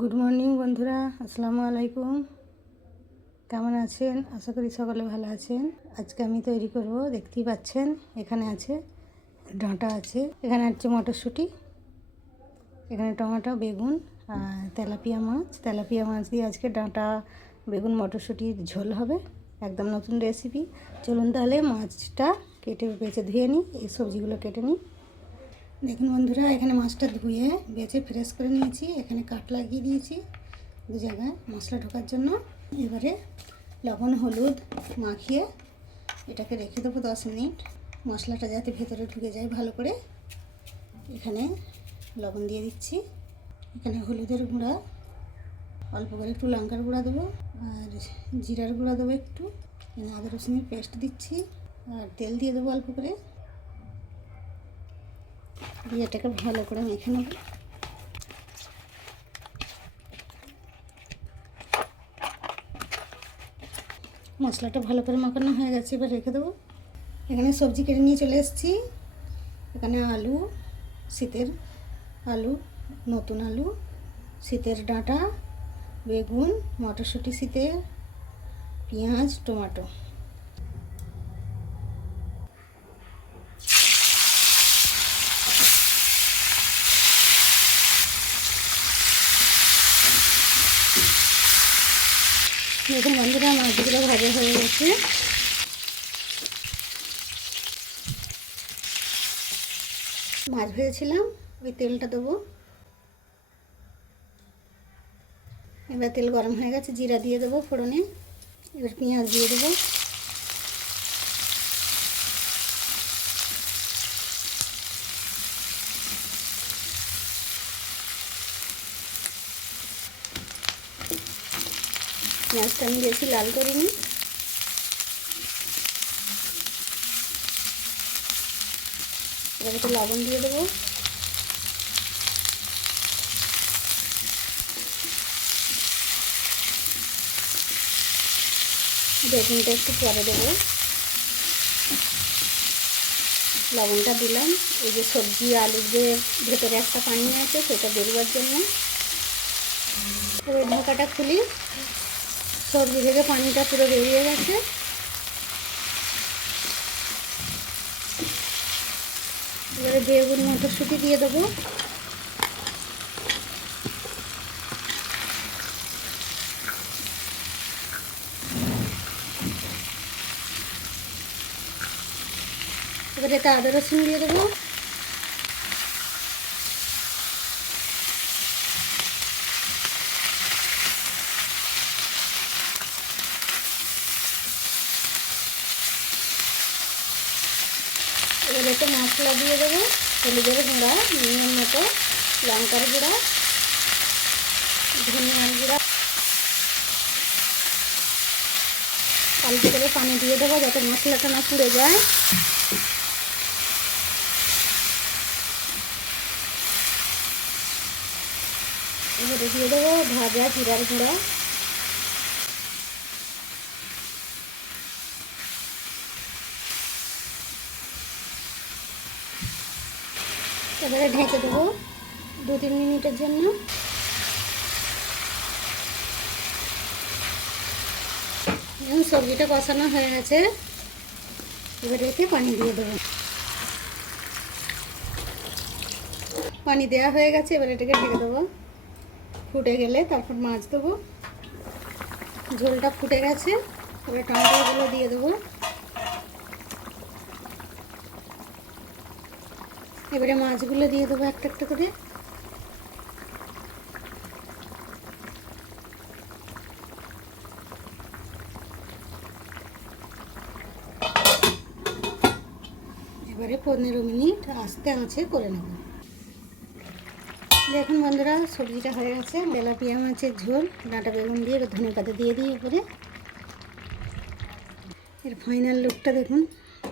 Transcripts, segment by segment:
Good morning বন্ধুরা। আসসালামু আলাইকুম। কেমন আছেন? আশা করি সকলে ভালো আছেন। আজকে আমি তৈরি করব, দেখতেই পাচ্ছেন, এখানে আছে ডাঁটা আছে, এখানে আছে মটরশুঁটি, এখানে টমেটো, বেগুন আর তেলাপিয়া মাছ। তেলাপিয়া মাছ দিয়ে আজকে ডাঁটা, বেগুন, মটরশুঁটির ঝোল হবে, একদম নতুন রেসিপি চলুন তাহলে মাছটা কেটে, বেছে ধুয়ে নিই, এই সবজিগুলো কেটে নিই। দেখুন বন্ধুরা, এখানে মাছটা ধুয়ে বেছে ফ্রেশ করে নিয়েছি। এখানে কাট লাগিয়ে দিয়েছি দু জায়গায় মশলা ঢোকার জন্য। এবারে লবণ, হলুদ মাখিয়ে এটাকে রেখে দেবো দশ মিনিট। মশলাটা যাতে ভেতরে ঢুকে যায় ভালো করে। এখানে লবণ দিয়ে দিচ্ছি। এখানে হলুদের গুঁড়া, অল্প করে একটু লঙ্কার গুঁড়া দেবো আর জিরার গুঁড়া দেবো একটু। আদা রসুনের পেস্ট দিচ্ছি আর তেল দিয়ে দেবো অল্প করে। দিয়ে এটাকে ভালো করে মেখে নেব। মশলাটা ভালো করে মাখানো হয়ে গেছে, এবার রেখে দেবো। এখানে সবজি কেটে নিয়ে চলে এসেছি। এখানে আলু, শীতের আলু, নতুন আলু, শীতের ডাঁটা, বেগুন, মটরশুঁটি শীতের, পেঁয়াজ, টমেটো। দেখুন বন্ধুরা মাছগুলো ভাজা হয়ে গেছে। মাছ ভেজেছিলাম ওই তেলটা দেবো। এবার তেল গরম হয়ে গেছে, জিরা দিয়ে দেবো ফোড়নে। এবার পেঁয়াজ দিয়ে দেবো। পেঁয়াজটা আমি বেশি লাল করিনি। এবার একটু লবণ দিয়ে দেবো। বেগুনটা একটু পরে দেবো। লবণটা দিলাম। এই যে সবজি আলুর যে ভেতরে একটা পানি আছে, সেটা বেরোবার জন্য। এবার ঢাকাটা খুলি। সবজি থেকে পানিটা পুরো বেরিয়ে গেছে। এবারে বেগুন মটরশুঁটি দিয়ে দেবো। এবারে এতে আদা রসুন দিয়ে দেবো। এবার মশলা দিয়ে দেবো, হলুদের গুঁড়া, নুনের মতো, লঙ্কার গুঁড়া, ধনিয়ার গুঁড়া। অল্প করে পানি দিয়ে দেবো যাতে মশলাটা না পুড়ে যায়। এবারে দিয়ে দেবো ভাজা জিরার গুঁড়া। এবারে ঢেকে দেবো দু তিন মিনিটের জন্য। সবজিটা কষানো হয়ে গেছে। এবারে এতে পানি দিয়ে দেবো। পানি দেওয়া হয়ে গেছে, এবার এটাকে ঢেকে দেবো। ফুটে গেলে তারপর মাছ দেবো। ঝোলটা ফুটে গেছে, এবার টমেটোগুলো দিয়ে দেবো। এবারে মাছগুলো দিয়ে দেবো একটা একটা করে। এবারে পনেরো মিনিট আস্তে আঁচে করে নেব। দেখুন বন্ধুরা, সবজিটা হয়ে গেছে। তেলাপিয়া মাছের ঝোল, ডাঁটা বেগুন দিয়ে ধনে পাতা দিয়ে দিই উপরে। এর ফাইনাল লুকটা দেখুন,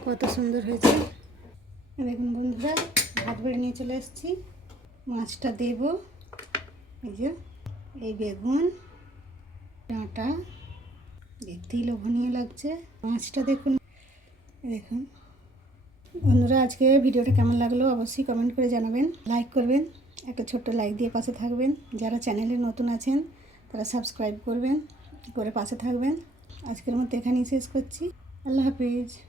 কত সুন্দর হয়েছে। দেখুন বন্ধুরা ভাত বেড়ে নিয়ে চলে এসেছি। মাছটা দেব। এই যে, এই বেগুন, ডাঁটা দেখতেই লোভনীয় লাগছে। মাছটা দেখুন। দেখুন। বন্ধুরা, আজকে ভিডিওটা কেমন লাগল অবশ্যই কমেন্ট করে জানাবেন। লাইক করবেন, একটা ছোট্ট লাইক দিয়ে পাশে থাকবেন। যারা চ্যানেলে নতুন আছেন, তারা সাবস্ক্রাইব করবেন, করে পাশে থাকবেন। আজকের মতো এখানেই শেষ করছি। আল্লাহ হাফিজ।